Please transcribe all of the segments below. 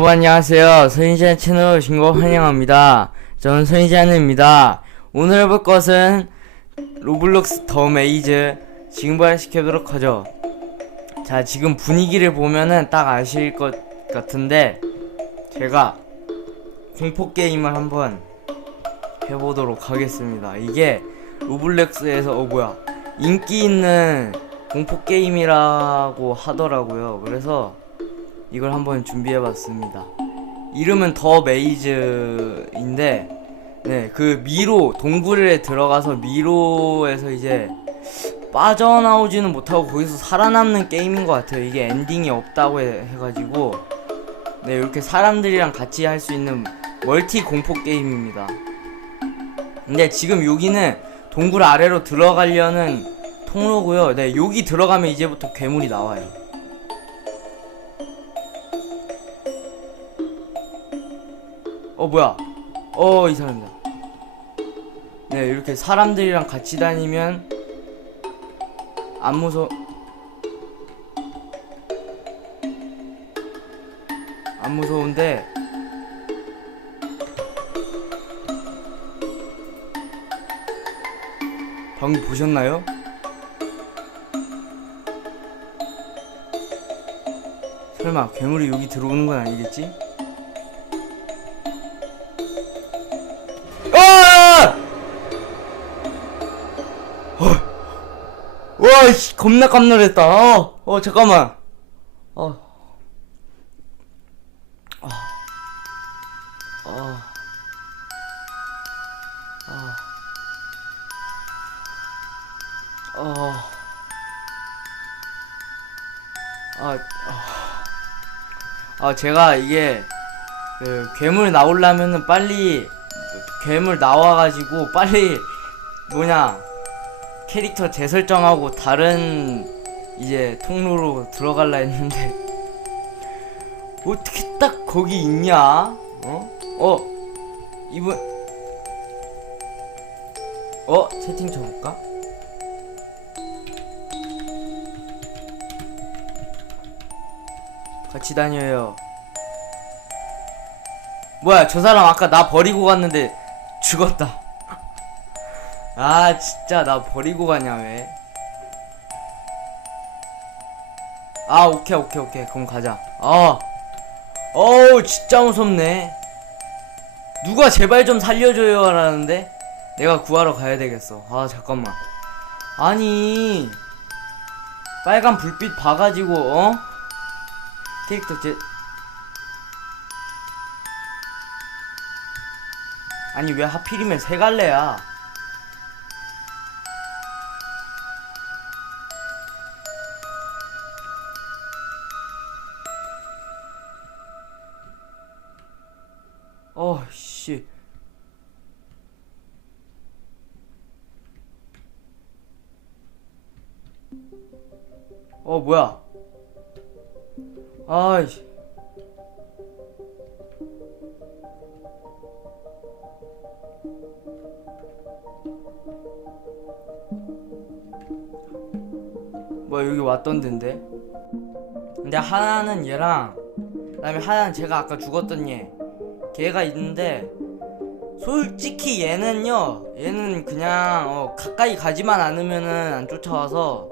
여러분 안녕하세요. 서인지한 채널 오신 거 환영합니다. 저는 서인지한입니다. 오늘 해볼 것은 로블록스 더 메이즈 지금 시켜보도록 하죠. 자, 지금 분위기를 보면은 딱 아실 것 같은데 제가 공포 게임을 한번 해보도록 하겠습니다. 이게 로블록스에서 어 뭐야 인기 있는 공포 게임이라고 하더라고요. 그래서 이걸 한번 준비해봤습니다. 이름은 더 메이즈인데, 네, 그 미로, 동굴에 들어가서 미로에서 이제 빠져나오지는 못하고 거기서 살아남는 게임인 것 같아요. 이게 엔딩이 없다고 해, 해가지고, 네, 이렇게 사람들이랑 같이 할 수 있는 멀티 공포 게임입니다. 근데 지금 여기는 동굴 아래로 들어가려는 통로고요. 네, 여기 들어가면 이제부터 괴물이 나와요. 어 뭐야 어 이 사람이다 네 이렇게 사람들이랑 같이 다니면 안 무서 안 무서운데 방금 보셨나요? 설마 괴물이 여기 들어오는 건 아니겠지? 와, 씨, 겁나 깜놀했다. 어, 어, 잠깐만. 어. 어. 어. 어. 어. 아, 아, 제가 이게 그 괴물 나오려면은 빨리 괴물 나와가지고 빨리 뭐냐 캐릭터 재설정하고 다른 이제 통로로 들어갈라 했는데 어떻게 딱 거기 있냐? 어? 어? 이분 어? 채팅 쳐볼까? 같이 다녀요. 뭐야 저 사람 아까 나 버리고 갔는데 죽었다. 아 진짜 나 버리고 가냐 왜? 아 오케이 오케이 오케이 그럼 가자. 어. 어우 진짜 무섭네. 누가 제발 좀 살려줘요 라는데 내가 구하러 가야 되겠어. 아 잠깐만. 아니 빨간 불빛 봐가지고 어? 캐릭터 제 아니 왜 하필이면 세 갈래야? 어, 씨. 어, 뭐야? 아이씨. 뭐야 여기 왔던 데인데 근데 하나는 얘랑 그다음에 하나는 제가 아까 죽었던 얘 걔가 있는데 솔직히 얘는요 얘는 그냥 어, 가까이 가지만 않으면은 안 쫓아와서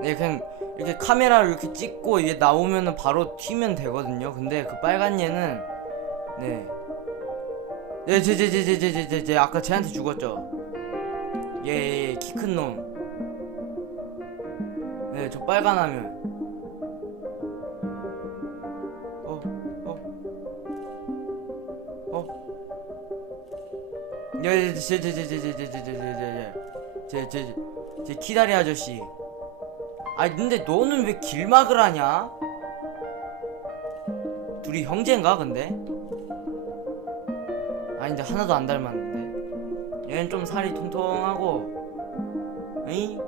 네 그냥 이렇게 카메라를 이렇게 찍고 얘 나오면은 바로 튀면 되거든요 근데 그 빨간 얘는 네 네, 제, 제, 제, 제, 제, 제, 제, 제, 아까 쟤한테 죽었죠? 예, 예, 예, 키 큰 놈. 네, 저 빨간 화면. 제, 제, 키다리 아저씨. 아니, 근데 너는 왜 길막을 하냐? 둘이 형제인가, 근데? 아닌데 하나도 안 닮았는데 얘는 좀 살이 통통하고 에이?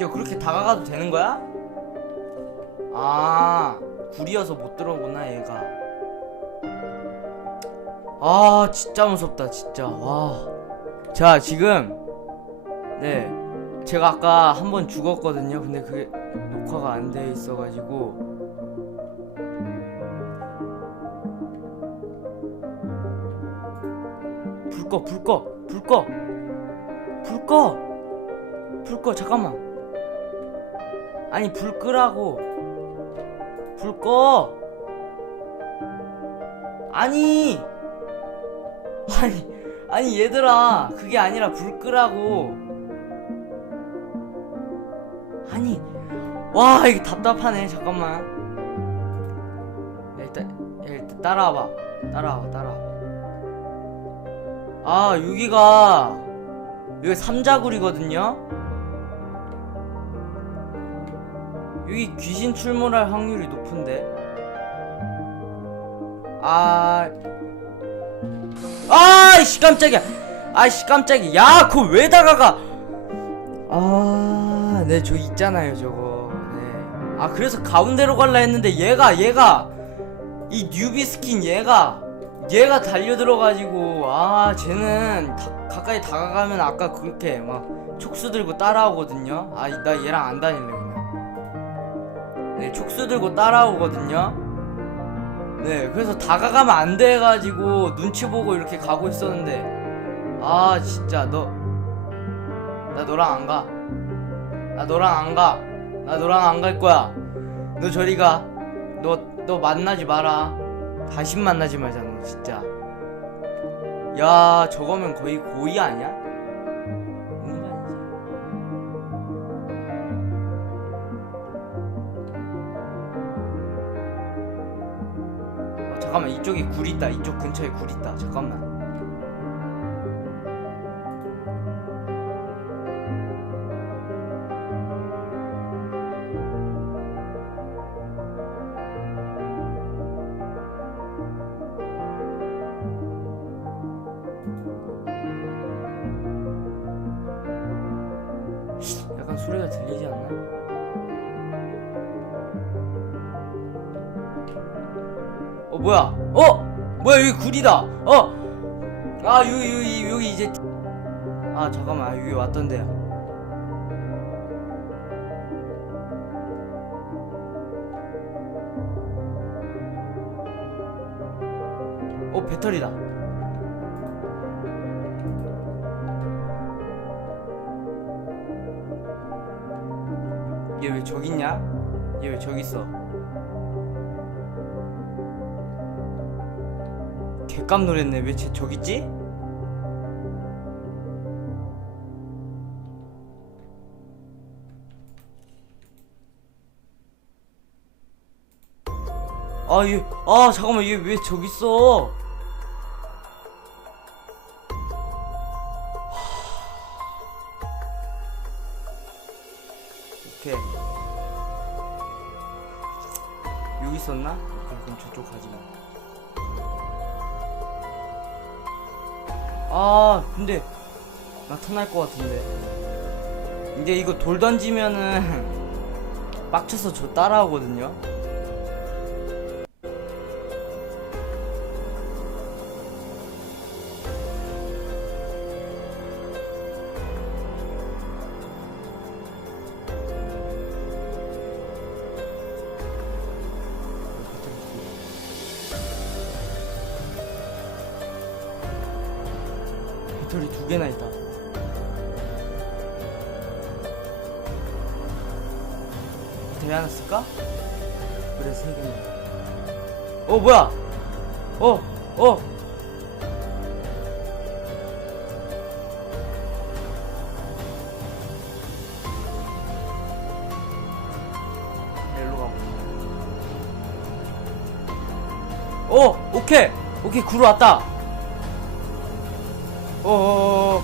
야 그렇게 다가가도 되는 거야? 아 굴이어서 못 들어오구나 얘가 아 진짜 무섭다 진짜. 와자 지금 네. 제가 아까 한 번 죽었거든요. 근데 그게 녹화가 안 돼 있어가지고. 불 꺼, 불 꺼, 불 꺼, 불 꺼, 불 꺼, 잠깐만. 아니, 불 끄라고. 불 꺼. 아니, 아니, 아니, 얘들아. 그게 아니라 불 끄라고. 아니, 와, 이게 답답하네. 잠깐만. 야, 일단, 야, 일단 따라와봐. 따라와봐, 따라와봐. 아, 여기가, 여기 삼자굴이거든요? 여기 귀신 출몰할 확률이 높은데? 아, 아이씨, 깜짝이야! 아이씨, 깜짝이야! 야, 그거 왜 다가가! 아, 네, 저 있잖아요, 저거. 네. 아, 그래서 가운데로 갈라 했는데, 얘가, 얘가, 이 뉴비 스킨 얘가, 얘가 달려들어가지고, 아, 쟤는 다- 가까이 다가가면 아까 그렇게 막 촉수 들고 따라오거든요. 아, 나 얘랑 안 다닐래, 그냥. 네, 촉수 들고 따라오거든요. 네, 그래서 다가가면 안 돼가지고 눈치 보고 이렇게 가고 있었는데, 아, 진짜, 너, 나 너랑 안 가. 나 너랑 안 가. 나 너랑 안 갈 거야. 너 저리 가. 너, 너 만나지 마라. 다시 만나지 말자, 너 진짜. 야, 저거면 거의 고의 아니야? 잠깐만, 이쪽에 굴 있다. 이쪽 근처에 굴 있다. 잠깐만. 뭐야? 어 뭐야 여기 굴이다. 어. 아 여기 여기 여기 이제 아 잠깐만 여기 왔던데요. 어 배터리다. 얘 왜 저기 있냐? 얘 왜 저기 있어? 개깜 놀랐네. 왜 쟤 저기 있지? 아, 얘, 아, 잠깐만, 얘 왜 저기 있어? 오케이. 여기 있었나? 오케이, 그럼 저쪽 가지 마. 아, 근데 나타날 것 같은데. 이제 이거 돌 던지면은 빡쳐서 저 따라오거든요. 배터리 두 개나 있다. 배터리 하나 쓸까? 그래 세 개나. 어 뭐야? 어 어. 일로 가고. 어 오케이 오케이 구로 왔다. 어어어어.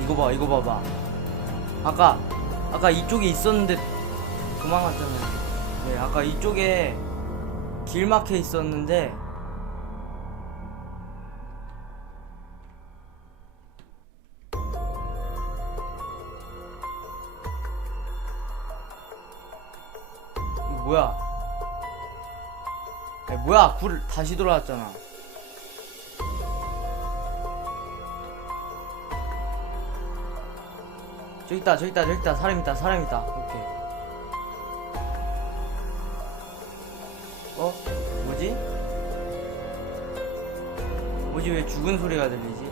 이거 봐 이거 봐봐. 아까 아까 이쪽에 있었는데 도망갔잖아요. 네 아까 이쪽에 길 막혀 있었는데 뭐야? 아니, 뭐야? 굴 다시 돌아왔잖아 저기 있다 저기 있다 저기 있다 사람 있다 사람 있다 오케이 어? 뭐지? 뭐지 왜 죽은 소리가 들리지?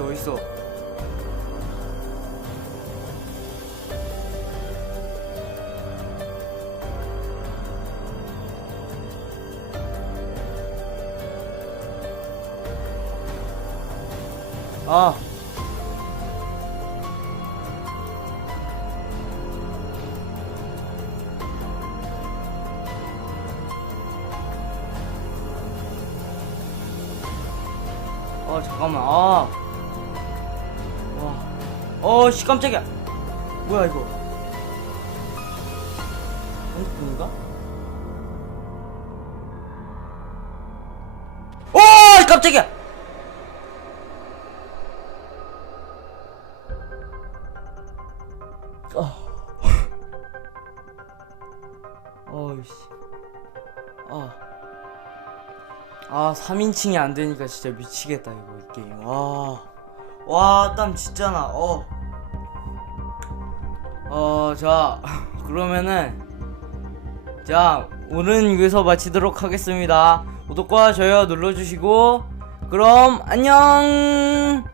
어딨어 어딨어. 아. 어 잠깐만. 아. 와. 어, 씨, 깜짝이야. 뭐야, 이거. 핸드폰인가? 오, 깜짝이야! 아. 어이씨. 아. 아, 3인칭이 안 되니까 진짜 미치겠다, 이거, 이 게임. 와. 와, 땀 진짜 나. 어. 어, 자, 그러면은 자, 오늘은 여기서 마치도록 하겠습니다. 구독과 좋아요 눌러주시고, 그럼 안녕!